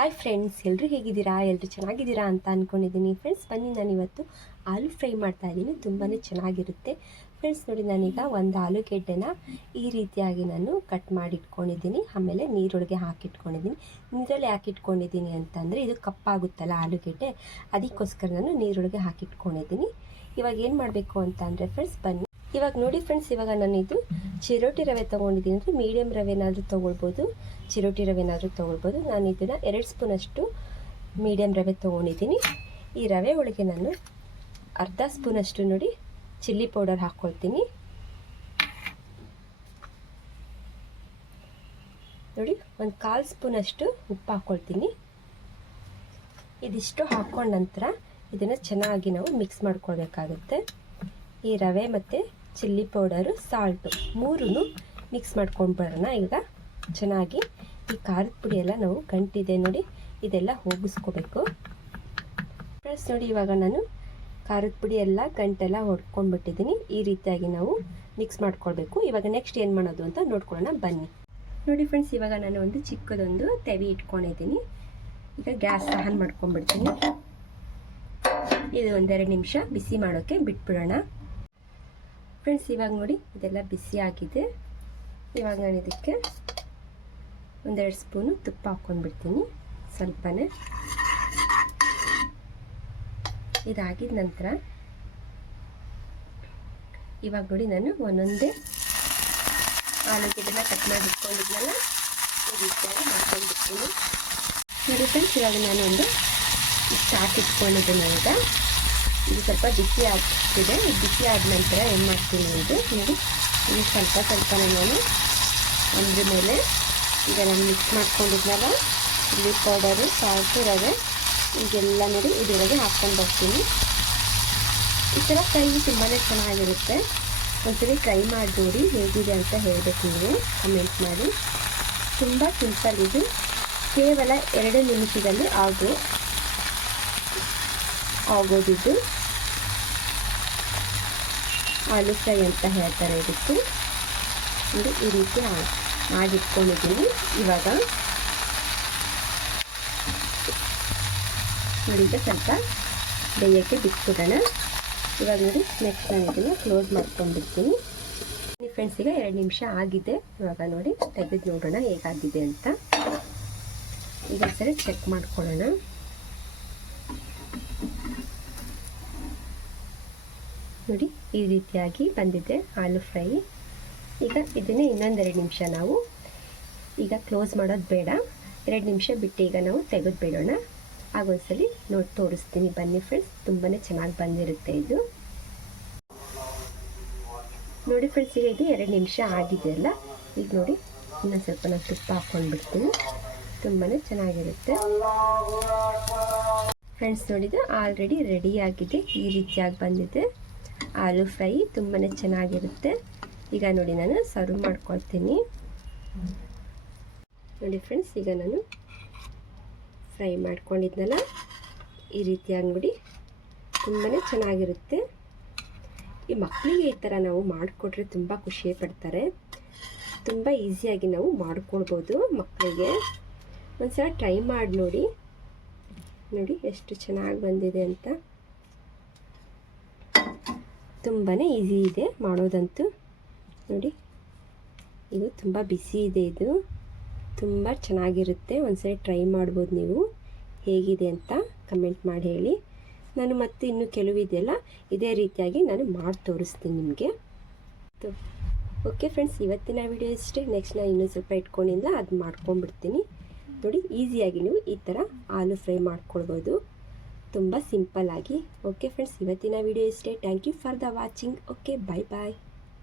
Hi friends, ಎಲ್ಲರೂ ಹೇಗಿದ್ದೀರಾ? ಎಲ್ಲರೂ ಚೆನ್ನಾಗಿದ್ದೀರಾ ಅಂತ ಅಂದ್ಕೊಂಡಿದ್ದೀನಿ. ಫ್ರೆಂಡ್ಸ್, ಬನ್ನಿ ನಾನಿವತ್ತು ಆಲೂ ಫ್ರೈ ಮಾಡ್ತಾ ಇದ್ದೀನಿ. ತುಂಬಾ ಚೆನ್ನಾಗಿರುತ್ತೆ ಫ್ರೆಂಡ್ಸ್. ನೋಡಿ, ನಾನೀಗ ಒಂದು ಆಲೂಗೆಡ್ಡೆನ ಈ ರೀತಿಯಾಗಿ ನಾನು ಕಟ್ ಮಾಡಿ ಇಟ್ಕೊಂಡಿದ್ದೀನಿ. ಆಮೇಲೆ ನೀರೊಳಗೆ ಹಾಕಿಟ್ಕೊಂಡಿದ್ದೀನಿ. ನೀರಲ್ಲಿ ಹಾಕಿಟ್ಕೊಂಡಿದ್ದೀನಿ ಅಂತಂದರೆ ಇದು ಕಪ್ಪಾಗುತ್ತಲ್ಲ ಆಲೂಗೆಡ್ಡೆ, ಅದಕ್ಕೋಸ್ಕರ ನಾನು ನೀರೊಳಗೆ ಹಾಕಿಟ್ಕೊಂಡಿದ್ದೀನಿ. ಇವಾಗ ಏನು ಮಾಡಬೇಕು ಅಂತ ಅಂದರೆ ಫ್ರೆಂಡ್ಸ್, ಬನ್ನಿ ಇವಾಗ ನೋಡಿ ಫ್ರೆಂಡ್ಸ್, ಇವಾಗ ನಾನು ಇದು ಚಿರೋಟಿ ರವೆ ತೊಗೊಂಡಿದ್ದೀನಿ. ಅಂದರೆ ಮೀಡಿಯಮ್ ರವೆನಾದರೂ ತೊಗೊಳ್ಬೋದು, ಚಿರೋಟಿ ರವೆನಾದರೂ ತೊಗೊಳ್ಬೋದು. ನಾನು ಇದನ್ನು 2 ಸ್ಪೂನಷ್ಟು ಮೀಡಿಯಮ್ ರವೆ ತೊಗೊಂಡಿದ್ದೀನಿ. ಈ ರವೆ ಒಳಗೆ ನಾನು ಅರ್ಧ ಸ್ಪೂನಷ್ಟು ನೋಡಿ ಚಿಲ್ಲಿ ಪೌಡರ್ ಹಾಕ್ಕೊಳ್ತೀನಿ. ನೋಡಿ, ಒಂದು 1/4 ಸ್ಪೂನಷ್ಟು ಉಪ್ಪು ಹಾಕ್ಕೊಳ್ತೀನಿ. ಇದಿಷ್ಟು ಹಾಕ್ಕೊಂಡ ನಂತರ ಇದನ್ನು ಚೆನ್ನಾಗಿ ನಾವು ಮಿಕ್ಸ್ ಮಾಡ್ಕೊಳ್ಬೇಕಾಗುತ್ತೆ. ಈ ರವೆ ಮತ್ತು ಚಿಲ್ಲಿ ಪೌಡರು, ಸಾಲ್ಟು ಮೂರೂ ಮಿಕ್ಸ್ ಮಾಡ್ಕೊಂಡು ಬರೋಣ. ಈಗ ಚೆನ್ನಾಗಿ ಈ ಖಾರದ ಪುಡಿ ಎಲ್ಲ ನಾವು ಗಂಟಿದೆ ನೋಡಿ ಇದೆಲ್ಲ ಹೋಗಿಸ್ಕೋಬೇಕು ಫ್ರೆಂಡ್ಸ್. ನೋಡಿ, ಇವಾಗ ನಾನು ಖಾರದ ಪುಡಿ ಎಲ್ಲ ಗಂಟೆಲ್ಲ ಹೊಡ್ಕೊಂಡ್ಬಿಟ್ಟಿದ್ದೀನಿ. ಈ ರೀತಿಯಾಗಿ ನಾವು ಮಿಕ್ಸ್ ಮಾಡ್ಕೊಳ್ಬೇಕು. ಇವಾಗ ನೆಕ್ಸ್ಟ್ ಏನು ಮಾಡೋದು ಅಂತ ನೋಡ್ಕೊಳ್ಳೋಣ ಬನ್ನಿ. ನೋಡಿ ಫ್ರೆಂಡ್ಸ್, ಇವಾಗ ನಾನು ಒಂದು ಚಿಕ್ಕದೊಂದು ತೆವಿ ಇಟ್ಕೊಂಡಿದ್ದೀನಿ. ಈಗ ಗ್ಯಾಸ್ ಆನ್ ಮಾಡ್ಕೊಂಡ್ಬಿಡ್ತೀನಿ. ಇದು 1-2 ನಿಮಿಷ ಬಿಸಿ ಮಾಡೋಕ್ಕೆ ಬಿಟ್ಬಿಡೋಣ ಫ್ರೆಂಡ್ಸ್. ಇವಾಗ ನೋಡಿ ಇದೆಲ್ಲ ಬಿಸಿ ಆಗಿದೆ. ಇವಾಗ ನಾನು ಇದಕ್ಕೆ 1-2 ಸ್ಪೂನು ತುಪ್ಪ ಹಾಕ್ಕೊಂಡ್ಬಿಡ್ತೀನಿ, ಸ್ವಲ್ಪನೇ. ಇದಾಗಿದ ನಂತರ ಇವಾಗ ನೋಡಿ ನಾನು ಒಂದೊಂದೇ ಆಲೂಗೆಡ್ಡೆನ ಕಟ್ ಮಾಡಿ ಇಟ್ಕೊಂಡಿದ್ನಲ್ಲ, ಈ ರೀತಿಯಾಗಿ ಮಾಡ್ಕೊಂಡ್ಬಿಡ್ತೀನಿ. ನೋಡಿ ಫ್ರೆಂಡ್ಸ್, ಇವಾಗ ನಾನು ಒಂದು ಚಾಟ್ ಇಟ್ಕೊಂಡಿದ್ದೀನಿ. ಈಗ ಇದು ಸ್ವಲ್ಪ ಬಿಸಿ ಆಗ್ತಿದೆ. ಬಿಸಿ ಆದ ನಂತರ ಏನು ಮಾಡ್ತೀನಿ ಇದು ನೋಡಿ, ಇದು ಸ್ವಲ್ಪ ನಾನು ಅಂದ್ರ ಮೇಲೆ ಈಗ ನಾನು ಮಿಕ್ಸ್ ಮಾಡ್ಕೊಂಡಿದ್ನಲ್ಲ ಚಿಲ್ಲಿ ಪೌಡರು, ಸಾಲ್ಟು, ರವೆ, ಈಗೆಲ್ಲ ನೋಡಿ ಇದರೊಳಗೆ ಹಾಕ್ಕೊಂಡು ಹೋಗ್ತೀನಿ. ಈ ಥರ ಫ್ರೈ ತುಂಬಾ ಚೆನ್ನಾಗಿರುತ್ತೆ. ಒಂದ್ಸರಿ ಟ್ರೈ ಮಾಡಿ ನೋಡಿ, ಹೇಗಿದೆ ಅಂತ ಹೇಳಬೇಕು, ನೀವು ಕಮೆಂಟ್ ಮಾಡಿ. ತುಂಬ ಸಿಂಪಲ್ ಇದು, ಕೇವಲ 2 ನಿಮಿಷದಲ್ಲಿ ಆಗೋದಿದ್ದು ಆಲೂ ಫ್ರೈ ಅಂತ ಹೇಳ್ತಾರೆ ಇದಕ್ಕೆ. ಇದು ಈ ರೀತಿ ಮಾಡಿಟ್ಕೊಂಡಿದ್ದೀನಿ. ಇವಾಗ ನೋಡಿ ಈಗ ಸ್ವಲ್ಪ ಬೇಯಕ್ಕೆ ಬಿಟ್ಬಿಡೋಣ. ಇವಾಗ ನೋಡಿ ನೆಕ್ಸ್ಟ್ ನಾನು ಇದನ್ನು ಕ್ಲೋಸ್ ಮಾಡ್ಕೊಂಡ್ಬಿಡ್ತೀನಿ ಫ್ರೆಂಡ್ಸ್. ಈಗ 2 ನಿಮಿಷ ಆಗಿದೆ. ಇವಾಗ ನೋಡಿ ತೆಗೆದು ನೋಡೋಣ ಹೇಗಾಗಿದೆ ಅಂತ. ಈಗ ಸರಿ ಚೆಕ್ ಮಾಡ್ಕೊಳ್ಳೋಣ. ನೋಡಿ ಈ ರೀತಿಯಾಗಿ ಬಂದಿದೆ ಆಲೂ ಫ್ರೈ. ಈಗ ಇದನ್ನೇ ಇನ್ನೊಂದು 2 ನಿಮಿಷ ನಾವು ಈಗ ಕ್ಲೋಸ್ ಮಾಡೋದು ಬೇಡ, 2 ನಿಮಿಷ ಬಿಟ್ಟು ಈಗ ನಾವು ತೆಗೆದು ಬಿಡೋಣ. ಆಗೊಂದ್ಸಲಿ ನೋಡಿ ತೋರಿಸ್ತೀನಿ ಬನ್ನಿ ಫ್ರೆಂಡ್ಸ್. ತುಂಬಾ ಚೆನ್ನಾಗಿ ಬಂದಿರುತ್ತೆ ಇದು. ನೋಡಿ ಫ್ರೆಂಡ್ಸ್, ಈಗ ಇದು 2 ನಿಮಿಷ ಆಗಿದೆ ಅಲ್ಲ. ಈಗ ನೋಡಿ ಇನ್ನೊಂದು ಸ್ವಲ್ಪ ನಾನು ತುಪ್ಪ ಹಾಕ್ಕೊಂಡ್ಬಿಡ್ತೀನಿ. ತುಂಬಾ ಚೆನ್ನಾಗಿರುತ್ತೆ ಫ್ರೆಂಡ್ಸ್. ನೋಡಿದ್ದು ಆಲ್ರೆಡಿ ರೆಡಿ ಆಗಿದೆ. ಈ ರೀತಿಯಾಗಿ ಬಂದಿದೆ ಆಲೂ ಫ್ರೈ. ತುಂಬಾ ಚೆನ್ನಾಗಿರುತ್ತೆ. ಈಗ ನೋಡಿ ನಾನು ಸರ್ವ್ ಮಾಡ್ಕೊಳ್ತೀನಿ. ನೋಡಿ ಫ್ರೆಂಡ್ಸ್, ಈಗ ನಾನು ಫ್ರೈ ಮಾಡ್ಕೊಂಡಿದ್ನಲ್ಲ ಈ ರೀತಿಯಾಗಿ ನೋಡಿ ತುಂಬಾ ಚೆನ್ನಾಗಿರುತ್ತೆ. ಈ ಮಕ್ಕಳಿಗೆ ಈ ಥರ ನಾವು ಮಾಡಿಕೊಟ್ರೆ ತುಂಬ ಖುಷಿ ಪಡ್ತಾರೆ. ತುಂಬ ಈಸಿಯಾಗಿ ನಾವು ಮಾಡ್ಕೊಳ್ಬೋದು ಮಕ್ಕಳಿಗೆ. ಒಂದ್ಸಲ ಟ್ರೈ ಮಾಡಿ ನೋಡಿ. ನೋಡಿ ಎಷ್ಟು ಚೆನ್ನಾಗಿ ಬಂದಿದೆ ಅಂತ. ತುಂಬಾ ಈಸಿ ಇದೆ ಮಾಡೋದಂತೂ. ನೋಡಿ ಇದು ತುಂಬ ಬಿಸಿ ಇದೆ. ಇದು ತುಂಬ ಚೆನ್ನಾಗಿರುತ್ತೆ. ಒಂದ್ಸರಿ ಟ್ರೈ ಮಾಡ್ಬೋದು ನೀವು. ಹೇಗಿದೆ ಅಂತ ಕಮೆಂಟ್ ಮಾಡಿ ಹೇಳಿ. ನಾನು ಮತ್ತೆ ಇನ್ನೂ ಕೆಲವಿದೆಯಲ್ಲ ಇದೇ ರೀತಿಯಾಗಿ ನಾನು ಮಾಡಿ ತೋರಿಸ್ತೀನಿ ನಿಮಗೆ. ಓಕೆ ಫ್ರೆಂಡ್ಸ್, ಇವತ್ತಿನ ವಿಡಿಯೋ ಇಷ್ಟೇ. ನೆಕ್ಸ್ಟ್ ನಾನು ಇನ್ನೂ ಸ್ವಲ್ಪ ಇಟ್ಕೊಂಡಿಲ್ಲ, ಅದು ಮಾಡ್ಕೊಂಡ್ಬಿಡ್ತೀನಿ. ನೋಡಿ ಈಸಿಯಾಗಿ ನೀವು ಈ ಥರ ಆಲೂ ಫ್ರೈ ಮಾಡ್ಕೊಳ್ಬೋದು, ತುಂಬ ಸಿಂಪಲ್ಲಾಗಿ. ಓಕೆ ಫ್ರೆಂಡ್ಸ್, ಇವತ್ತಿನ ವಿಡಿಯೋ ಇಷ್ಟೇ. Thank you for the watching. Okay, bye bye.